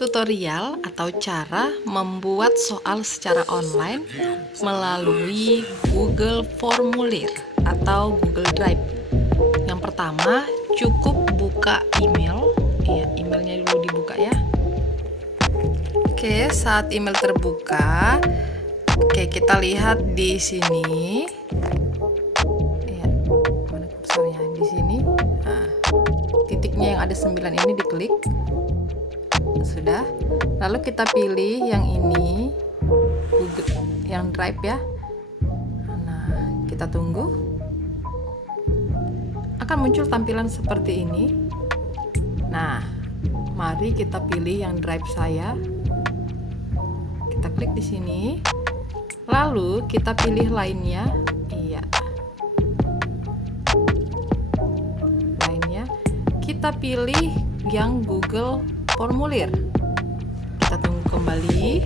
Tutorial atau cara membuat soal secara online melalui Google Formulir atau Google Drive. Yang pertama, cukup buka email. Ya, emailnya dulu dibuka ya. Oke, saat email terbuka, kita lihat di sini. Ya, mana kursornya? Di sini. Nah, titiknya yang ada 9 ini diklik. Sudah, lalu kita pilih yang ini, Google, yang Drive ya. Nah, kita tunggu. Akan muncul tampilan seperti ini. Nah, mari kita pilih yang Drive saya. Kita klik di sini. Lalu kita pilih lainnya. Iya. Lainnya. Kita pilih yang Google Formulir. Kita tunggu kembali.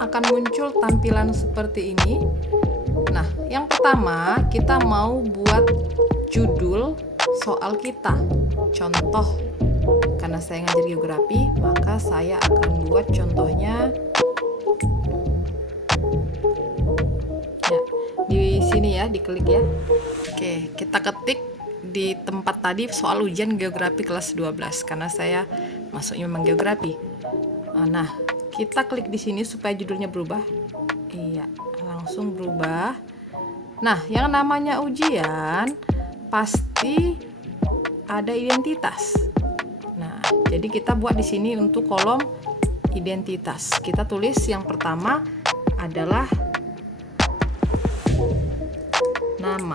Akan muncul tampilan seperti ini. Nah, yang pertama kita mau buat judul soal kita. Contoh, karena saya ngajar geografi, maka saya akan buat contohnya di sini ya, diklik ya. Oke, kita ketik di tempat tadi soal ujian geografi kelas 12 karena saya masuknya memang geografi. Nah, kita klik di sini supaya judulnya berubah. Iya, langsung berubah. Nah, yang namanya ujian pasti ada identitas. Nah, jadi kita buat di sini untuk kolom identitas. Kita tulis yang pertama adalah nama.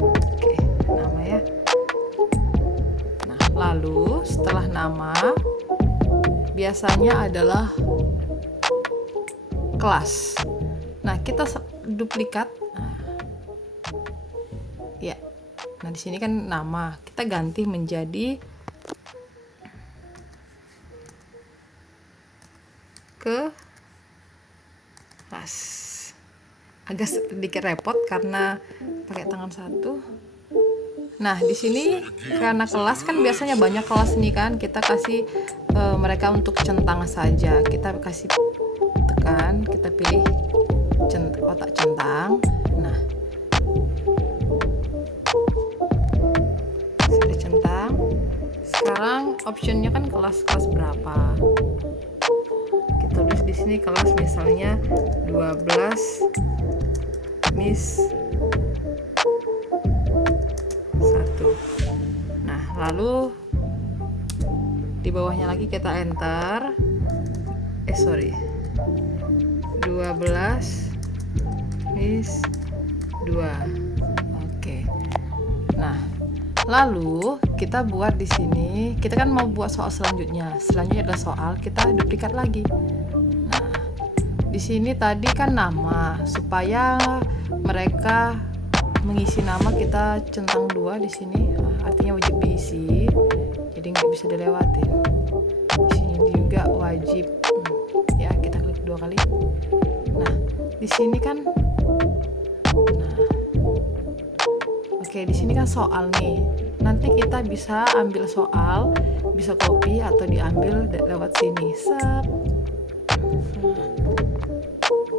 Oke, nama ya. Nah, lalu setelah nama biasanya adalah kelas. Nah, kita duplikat. Ya. Nah, di sini kan nama. Kita ganti menjadi kelas. Agak sedikit repot karena pakai tangan satu. Nah, di sini karena kelas kan biasanya banyak kelas nih kan, kita kasih mereka untuk centang saja. Kita kasih tekan, kita pilih kotak centang. Nah, sudah centang. Sekarang optionnya kan kelas berapa? Tulis di sini kelas misalnya 12 Miss 1. Nah, lalu di bawahnya lagi kita enter. 12 Miss 2. Oke. Nah, lalu kita buat di sini. Kita kan mau buat soal selanjutnya. Selanjutnya adalah soal, kita duplikat lagi. Di sini tadi kan nama, supaya mereka mengisi nama kita centang 2 di sini, artinya wajib diisi, jadi nggak bisa dilewatin. Di sini juga wajib, ya kita klik 2 kali. Nah, di sini kan, oke, di sini kan soal nih. Nanti kita bisa ambil soal, bisa copy atau diambil lewat sini.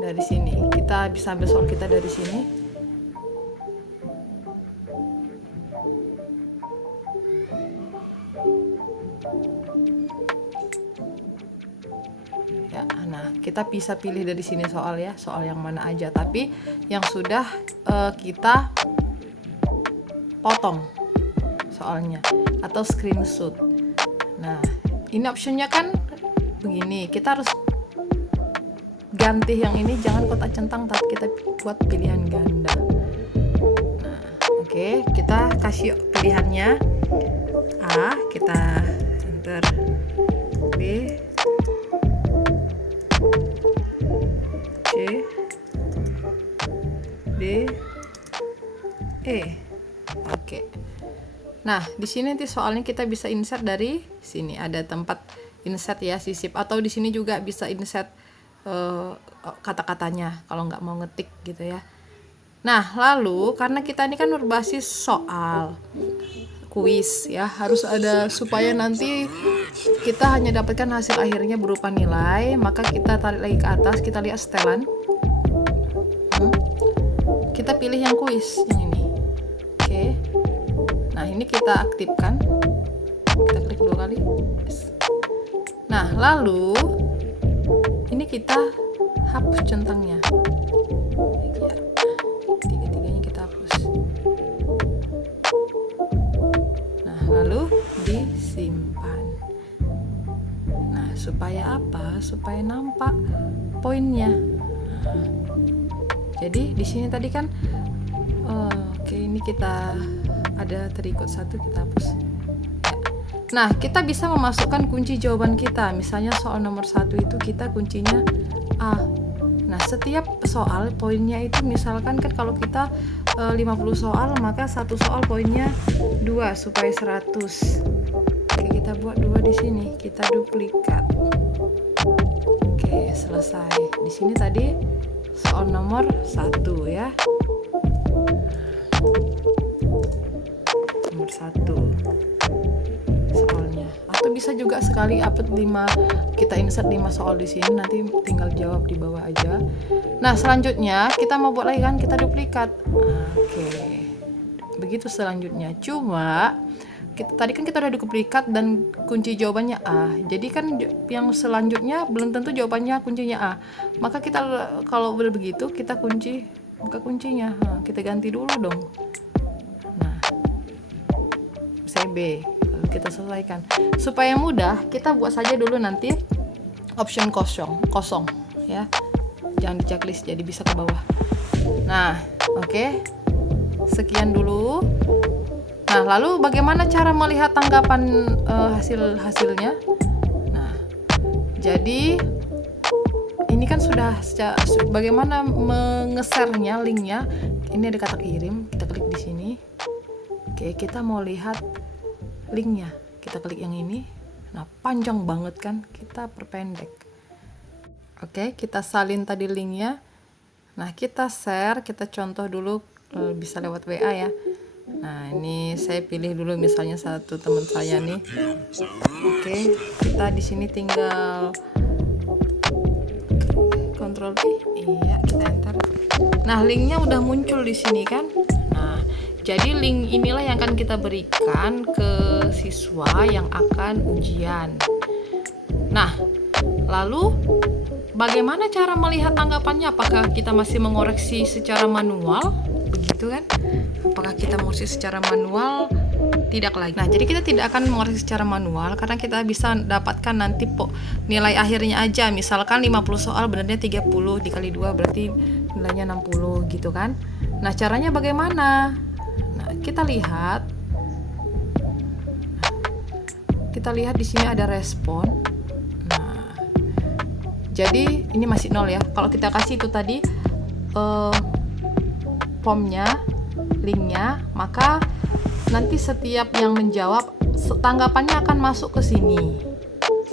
Dari sini kita bisa ambil soal kita dari sini. Ya, nah kita bisa pilih dari sini soal ya, soal yang mana aja. Tapi yang sudah kita potong soalnya atau screenshot. Nah, ini optionnya kan begini. Kita harus ganti yang ini, jangan kotak centang, tapi kita buat pilihan ganda. Nah, oke, kita kasih pilihannya A, kita enter B, C, D, E. Oke. Nah, di sini nanti soalnya kita bisa insert dari sini, ada tempat insert ya, sisip, atau di sini juga bisa insert kata-katanya kalau nggak mau ngetik gitu ya. Nah, lalu karena kita ini kan berbasis soal kuis ya, harus ada supaya nanti kita hanya dapatkan hasil akhirnya berupa nilai, maka kita tarik lagi ke atas, kita lihat setelan. Kita pilih yang kuis, yang ini. Oke. Nah, ini kita aktifkan. Kita klik 2 kali. Nah, lalu ini kita hapus centangnya. Tiga-tiganya kita hapus. Nah, lalu disimpan. Nah, supaya apa? Supaya nampak poinnya. Nah, jadi di sini tadi kan, oke, ini kita ada terikut satu, kita hapus. Nah, kita bisa memasukkan kunci jawaban kita. Misalnya soal nomor 1 itu kita kuncinya A. Nah, setiap soal poinnya itu misalkan kan kalau kita 50 soal, maka satu soal poinnya 2 supaya 100. Oke, kita buat 2 di sini. Kita duplikat. Oke, selesai. Di sini tadi soal nomor 1 ya. Nomor 1. Soalnya, atau bisa juga sekali upload 5, kita insert 5 soal di sini, nanti tinggal jawab di bawah aja. Nah, selanjutnya kita mau buat lagi kan, kita duplikat. Oke, begitu selanjutnya. Cuma tadi kan kita udah duplikat dan kunci jawabannya A, jadi kan yang selanjutnya belum tentu jawabannya kuncinya A, maka kita kalau udah begitu kita buka kuncinya. Nah, kita ganti dulu dong. Nah, saya B, lalu kita selesaikan. Supaya mudah, kita buat saja dulu nanti option kosong ya, jangan di checklist, jadi bisa ke bawah. Nah, oke, sekian dulu. Nah, lalu bagaimana cara melihat tanggapan hasilnya? Nah, jadi ini kan sudah bagaimana mengesernya linknya. Ini ada kata kirim, kita klik di sini. Oke, kita mau lihat linknya, kita klik yang ini. Nah, panjang banget kan, kita perpendek. Oke, kita salin tadi linknya. Nah, kita share, kita contoh dulu, bisa lewat WA ya. Nah, ini saya pilih dulu misalnya satu teman saya nih. Oke, kita di sini tinggal Ctrl V, iya, kita enter. Nah, linknya udah muncul di sini kan. Nah, jadi link inilah yang akan kita berikan ke siswa yang akan ujian. Nah, lalu bagaimana cara melihat tanggapannya? Apakah kita masih mengoreksi secara manual? Begitu kan? Apakah kita mengoreksi secara manual? Tidak lagi. Nah, jadi kita tidak akan mengoreksi secara manual karena kita bisa dapatkan nanti nilai akhirnya aja. Misalkan 50 soal benernya 30 dikali 2 berarti nilainya 60 gitu kan. Nah, caranya bagaimana? Nah, kita lihat di sini ada respon. Nah, jadi ini masih 0 ya. Kalau kita kasih itu tadi formnya, linknya, maka nanti setiap yang menjawab tanggapannya akan masuk ke sini.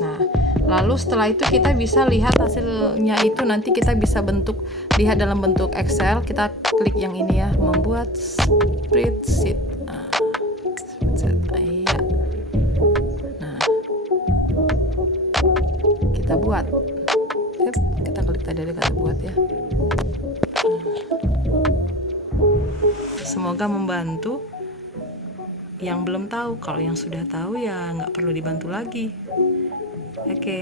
Nah, lalu setelah itu kita bisa lihat hasilnya, itu nanti kita bisa lihat dalam bentuk Excel. Kita klik yang ini ya, membuat spreadsheet. Nah, iya. Nah, kita buat. Kita klik tadi ada kata buat ya. Semoga membantu. Yang belum tahu, kalau yang sudah tahu ya nggak perlu dibantu lagi. Oke.